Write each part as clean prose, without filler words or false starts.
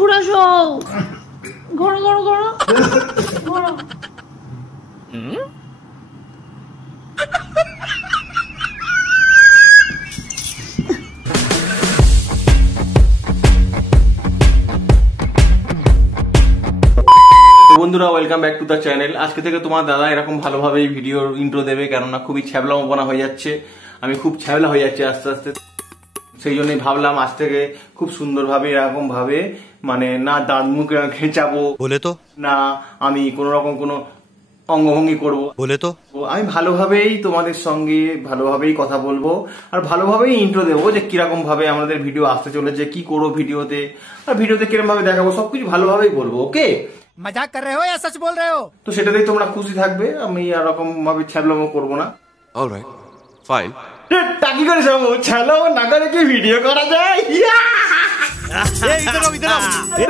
ঘুরে শোও। ঘোরো ঘোরো ঘোরো ঘোরো। বন্ধুরা welcome back to the channel. আজকে থেকে তোমার দাদা এরকম ভালোভাবেই ভিডিওর ইন্ট্রো দেবে, কেননা খুবই ছ্যাবলামোপনা হয়ে যাচ্ছে, আমি খুব ছ্যাবলা হয়ে যাচ্ছি আস্তে আস্তে। সেই জন্যই ভাবলাম আজ থেকে খুব সুন্দরভাবে এরকম ভাবে, মানে না দাঁত মুখ খেঁচাবো বলে তো, না আমি কোন রকম কোনো অঙ্গভঙ্গি করবো বলে তো, আমি ভালোভাবেই তোমাদের সঙ্গে ভালোভাবেই কথা বলবো আর ভালোভাবেই ইন্ট্রো দেবো যে কিরকম ভাবে আমাদের ভিডিও আসতে চলেছে, কি করবো ভিডিওতে, আর ভিডিওতে কিরকম ভাবে দেখাবো, সবকিছু ভালোভাবেই বলবো। ওকে, मजाक कर रहे हो या सच बोल रहे हो? তো সেটাতেই তোমরা খুশি থাকবে, আমি এরকম ভাবে ছ্যাবলামো করবো না। Alright fine. টাকি করে যাবো, ছ্যাবলামো না করে কি ভিডিও করা যায়?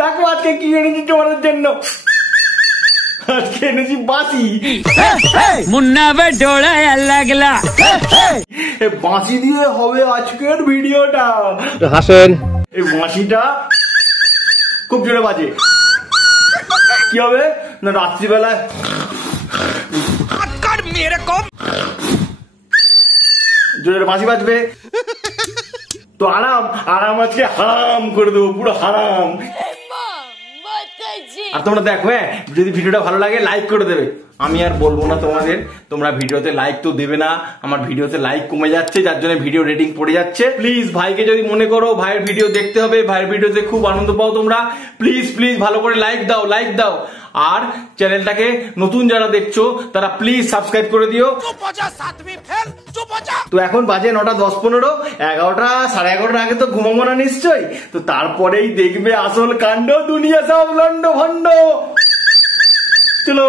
দেখো আজকে কি এনেছি তোমাদের জন্য। আজকে এনেছি বাঁশি। मुन्ना पे डोला लगला। বাঁশি দিয়ে হবে আজকের ভিডিওটা। হাসেন। এই বাঁশিটা খুব জোরে বাজে, কি হবে না রাত্রিবেলায় জোরে বাঁশি বাজবে, তো আরাম আরাম আজকে হারাম করে দেবো, পুরো হারাম। আর তোমরা দেখো, হ্যাঁ যদি ভিডিওটা ভালো লাগে লাইক করে দেবে। আমি আর বলবো না তোমাদের, তোমরা ভিডিওতে লাইক তো দেবে না, আমার ভিডিওতে লাইক কমে যাচ্ছে, যার জন্য ভিডিও রেটিং পড়ে যাচ্ছে। প্লিজ ভাইকে যদি মনে করো ভাইয়ের ভিডিও দেখতে হবে, ভাইয়ের ভিডিওতে খুব আনন্দ পাও তোমরা, প্লিজ প্লিজ ভালো করে লাইক দাও, লাইক দাও। আর চ্যানেলটাকে নতুন যারা দেখছো তারা প্লিজ সাবস্ক্রাইব করে দিও। তো এখন বাজে 9টা 10-15, 11টা 11:30 আগে তো ঘুমাবো না নিশ্চয়ই, তো তারপরেই দেখবে আসল কাণ্ড, দুনিয়া সব লন্ড ভন্ড। চলো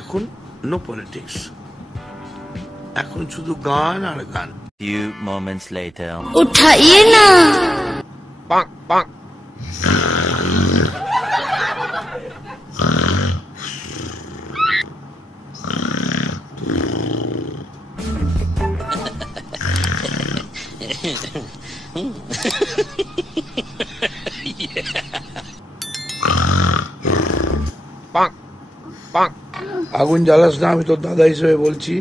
এখন নো পলিটিক্স, এখন শুধু গান আর গান। Few moments later. উঠাইয়ে না। পাক পাক। পাক পাক। আগুন জ্বালাস না, আমি তোর দাদা হিসেবে বলছি।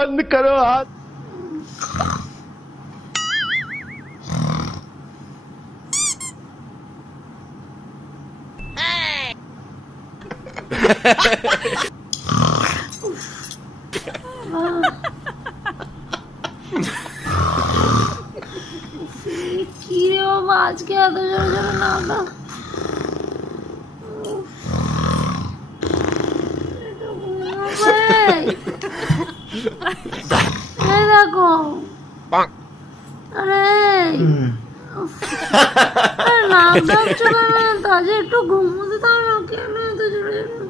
बंद करो हाथ। কি রে বাবা, আজকে এত জোরে জোরে নামটা। দেখো আরে নাম ডাকছো কেন? তাজে একটু ঘুমোতে দাও না, কেন এত জোরে জোরে?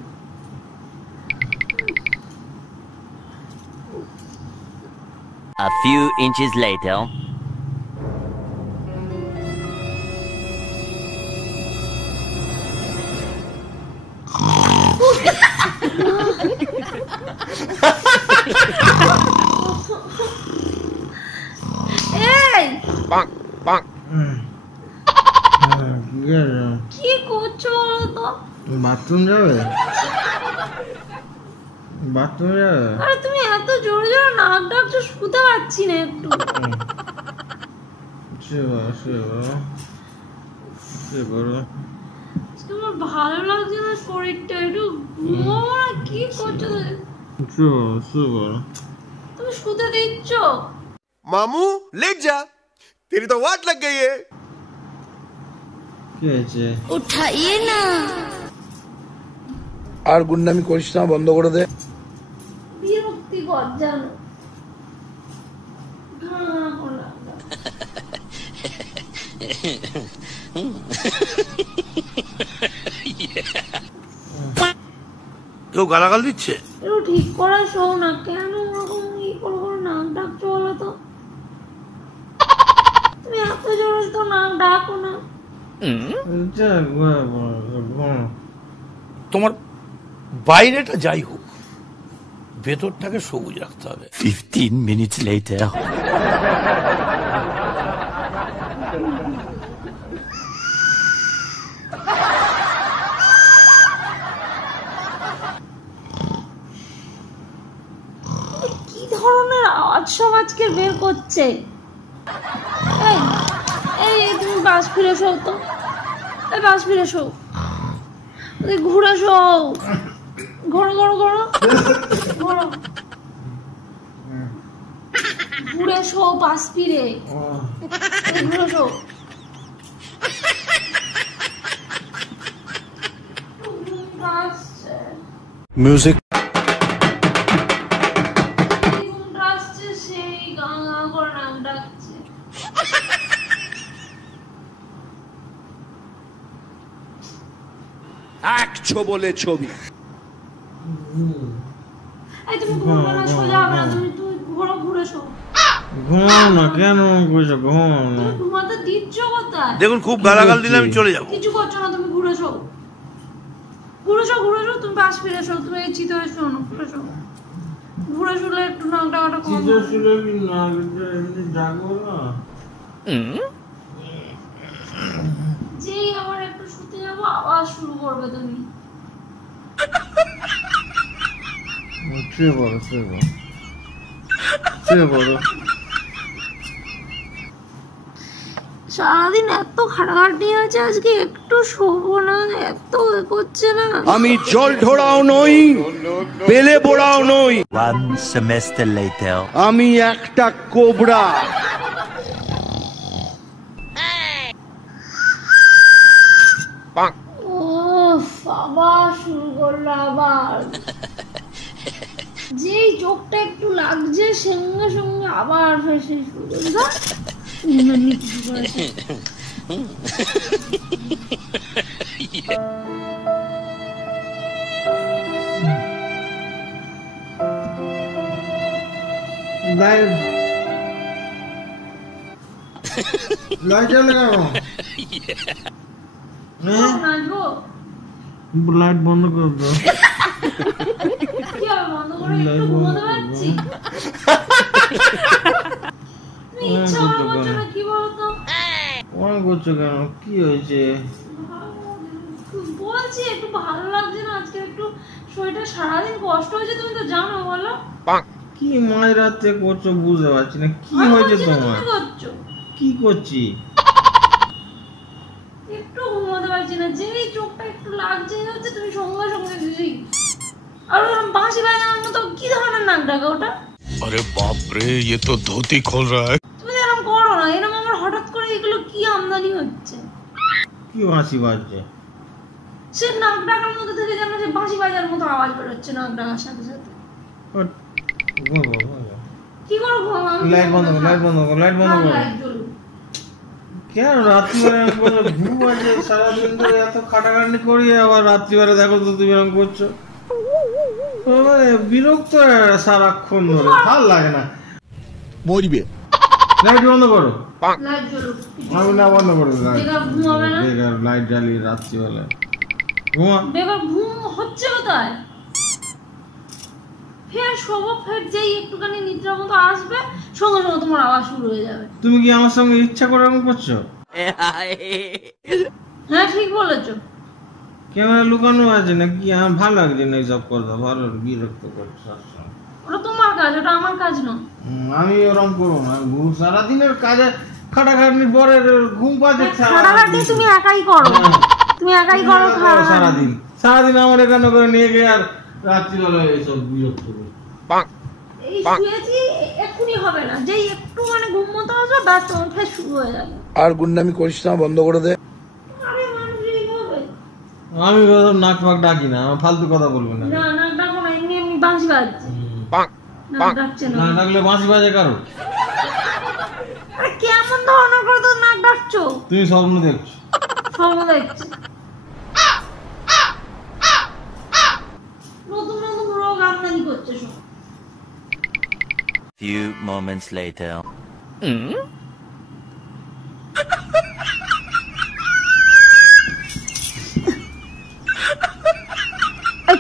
A few inches later. এই Bonk bonk. কি করছো বলো তো? বাথরুম যাবে? বাথরুম যাবে? আরে তুমি এত জোরে জোরে নাক ডাকছো, শুতে পারছি না একটু। তোমার ভালো লাগছে না শরীরটা, একটু ঘুমাবো না? কি করছো তুমি? শুতে দিচ্ছ? मामू लेट जा, तेरी तो वाट लग गई है। কি হয়েছে? উঠাইয়ে না। আর গুন্ডামি করিস না, বন্ধ করে দে। বিরক্তিকর জানো। কেউ গালাগাল দিচ্ছে? একটু ঠিক করে শোও না, কেন ওরকম ই করে নাক ডাকছো বলো তো? তুমি এত জোরে তো নাক ডাকো না। তোমার বাইরেটা যাই হোক, ভেতরটাকে সবুজ রাখতে হবে। 15 minutes later. কি ধরনের আওয়াজ সব আজকে বের করছে? এই এই তুমি বাস ফিরে শোও তো, এই বাস ফিরে শোও, ঘুরে শোও, ঘোরো ঘোরো ঘোরো ঘোরো, ঘুরে শোও, বাস ফিরে ঘুরে শোও। মিউজিক। সেই গা গা করে নাক ডাকছে। বলে ছবি। এই তুমি ঘুরবে না, সোজা হবে না, তুমি ঘোরো, ঘুরে শোও। ঘুমাও না, কেন কইছো ঘুমাও না? তুমি ঘুমাতে দিচ্ছ কোথায়? দেখুন খুব গালাগাল দিলে আমি চলে যাবো। কিছু করছো না, তুমি ঘুরে শোও, ঘুরে শোও, ঘুরে শোও, তুমি বাস ফিরে শোও, তুমি এই চিত হয়ে শোও না, ঘুরে শোও। ঘুরে শুলে একটু নাক ডাকাটা কম। চিজে শুলে কি না এমনি জাগো না? যেই আবার একটু শুতে যাবো আবার শুরু করবে তুমি। শুয়ে পড়ো, শুয়ে পড়ো, শুয়ে পড়ো। সারাদিন এত খাটাখাটি হয়েছে, আজকে একটু শোবো না, এত করছে না। আমি জল ঢোড়াও নই, বেলে বোড়াও নই, 1 semester later. আমি একটা কোবরা। ও আবার শুরু করলো আবার। যেই চোখটা একটু লাগছে সঙ্গে সঙ্গে আবার ফেসে শুরু করলো। লাইট জ্বালে কেন? নাচবো? লাইট বন্ধ করে দাও। কি হবে বন্ধ করে? একটু ঘুমোতে পারছি। তুমি ইচ্ছা করে করছো না, কি বলতো? অনেক করছো কেন? কি হয়েছে? বলছি একটু ভালো লাগছে না আজকে, একটু শরীরটা সারাদিন কষ্ট হয়েছে, তুমি তো জানো। বলো কি মাঝ রাতে করছো বুঝতে পারছি না, কি হয়েছে তোমার? কি করছি? একটু ঘুমাতে পারছি না, যেই চোখটা একটু লাগছে হচ্ছে তুমি সঙ্গে সঙ্গে আর বাঁশি বাজানোর মতো কি ধরনের নাক ডাকা ওটা? আরে বাপ রে, ये तो धोती खोल रहा है। তুমি এরকম করো না, এরকম আমার হঠাৎ করে এগুলো কি আমদানি হচ্ছে? কি বাঁশি বাজছে? সে নাক ডাকার মধ্যে থেকে যেন যে বাঁশি বাজার মতো আওয়াজ বেরোচ্ছে নাক ডাকার সাথে সাথে। কি করো? লাইট বন্ধ করো, লাইট বন্ধ করো, লাইট বন্ধ করো। কেন রাত্রিবেলা ঘুম আছে? সারাদিন ধরে এত খাটাখাটি করি, আবার রাত্রিবেলা দেখো তো তুমি এরকম করছো। বিরক্ত সারাক্ষণ ধরে, ভাল লাগে না। মরবে। লাইট বন্ধ করো। লাইট জ্বলো। আমি না বন্ধ করে বেকার ঘুমাবে না? বেকার লাইট জ্বালিয়ে রাত্রিবেলা ঘুমা। বেকার ঘুম হচ্ছে কোথায়? ফের শোবো, ফের যেই একটুখানি নিদ্রা মতো আসবে সঙ্গে সঙ্গে তোমার আওয়াজ শুরু হয়ে যাবে। তুমি কি আমার সঙ্গে ইচ্ছা করে এরকম করছো? হ্যাঁ ঠিক বলেছো। ক্যামেরা লুকানো আছে নাকি? আমার ভালো লাগছে না এইসব কথা, ভালো বিরক্ত করছে সবসময়। ওটা তোমার কাজ, ওটা আমার কাজ না। আমি ওরকম করবো না। সারাদিনের কাজে খাটাখাটির পরে ঘুম পাচ্ছে। খাটাখাটি তুমি একাই করো, তুমি একাই করো সারাদিন সারাদিন আমার এখানে করে নিয়ে গিয়ে আর রাত্রিবেলা এইসব বিরক্ত করে। এই শুয়েছি এক্ষুনি হবে না, যেই একটু মানে ঘুম মতো আসবে ব্যাস তোমার ফের শুরু হয়ে যাবে। আর গুন্ডামি করিস না, বন্ধ করে দে। আমি আমি নাক ফাক ডাকি না, ফালতু কথা বলবো না। না নাক ডাকো না, এমনি এমনি বাঁশি বাজছে। নাক ডাকছে না। নাক ডাকলে বাঁশি বাজে কারো? আরে কেমন ধরনের করে তো নাক ডাকছো? তুমি স্বপ্ন দেখছো। স্বপ্ন দেখছি। নতুন নতুন রোগ আমদানি করছে সব। Few moments later.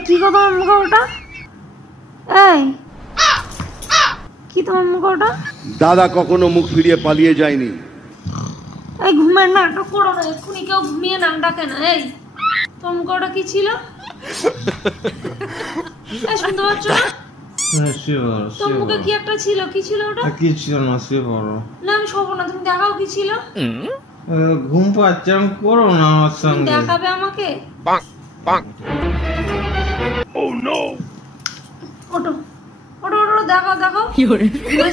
কি কথা মুখে ওটা? এই কি তোমার মুখে ওটা? দাদা কখনো মুখ ফিরিয়ে পালিয়ে যায়নি। এই ঘুমের নাটক করো না, এক্ষুনি কেউ ঘুমিয়ে নাক ডাকে না। এই তোমার মুখে ওটা কি ছিল? এই শুনতে পাচ্ছ না? তোর মুখে কি একটা ছিল, কি ছিল ওটা? কি ছিল না, শুয়ে পড়ো। না আমি শোবো না, তুমি দেখাও কি ছিল। ঘুম পাচ্ছে, আমি করো না আমার সঙ্গে। দেখাবে আমাকে? ওটো ওটো ওটো দেখাও দেখাও।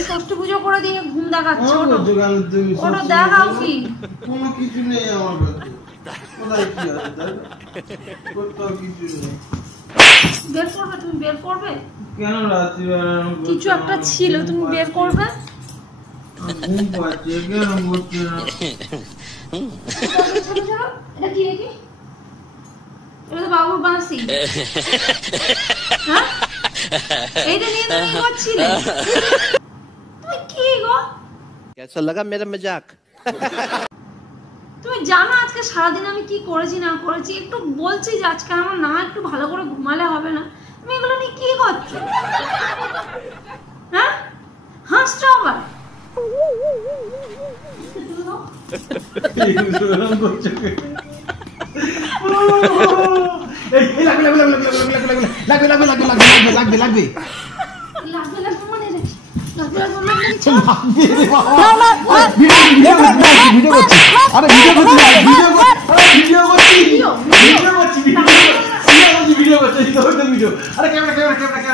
ষষ্ঠী পুজো করে দিয়ে ঘুম দেখাচ্ছে। ওটো ওটো দেখাও কি? কোনো কিছু নেই আমার কাছে। কোথায় কি আছে? কোথাও কিছু নেই। বের করবে? তুমি বের করবে? কেন রাত্রিবেলা কিছু একটা ছিল, তুমি বের করবে? ঘুম পাচ্ছে, কেন করছে না? এটা কি দেখি? এটা তো বাবুর বাঁশি। হ্যাঁ এইটা নিয়ে তুমি করছিলে? তুমি কি গো? कैसा लगा मेरा मजाक? তুমি জানো আজকে সারাদিন আমি কি করেছি না করেছি? একটু বলছি যে আজকে আমার না একটু ভালো করে ঘুমালে হবে না? তুমি এগুলো নিয়ে কি করছো? হ্যাঁ হাসছো আবার? লাগবে লাগবে লাগবে মানে রে, লাগবে লাগবে মানে রে। ভিডিও করছি, আরে ভিডিও করছি, ভিডিও করছি, ভিডিও করছি, ভিডিও। আরে ক্যামেরা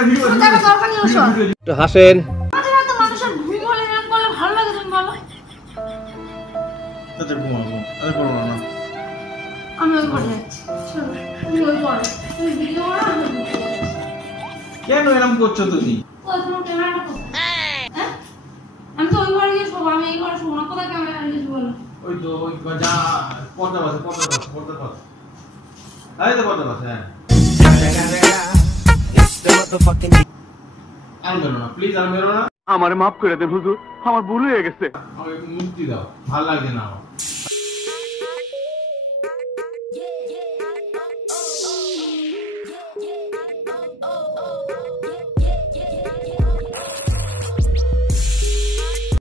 ভিডিও করছি। টাকা দরকার নেই ওসব। तो হাসেন। মাঝে মাঝে মানুষের ঘুম হলে না বলে ভালো লাগে, তুমি বলো। আচ্ছা ঘুমাবো, আরে করো না। আমি ওই ঘরে যাচ্ছি। চলো তুমি ওই ঘরে, তুমি ভিডিও করো, আমি ওই ঘরে যাচ্ছি। কেন এরকম করছো তুমি? ওই তোমার ক্যামেরাটা কোথায়? হ্যাঁ আমি তো ওই ঘরে গিয়ে শোবো, আমি এই ঘরে শোবো না। কোথায় ক্যামেরা নিয়ে বলো? ওই তো ওই যা পর্দা পাশে, আরে তো পর্দা পাশে। হ্যাঁ আর মেরো না প্লিজ, আর মেরো না। আমারে মাফ করে দেন হুজুর, আমার ভুল হয়ে গেছে। আমাকে মুক্তি দাও, ভালো লাগছে না আমার।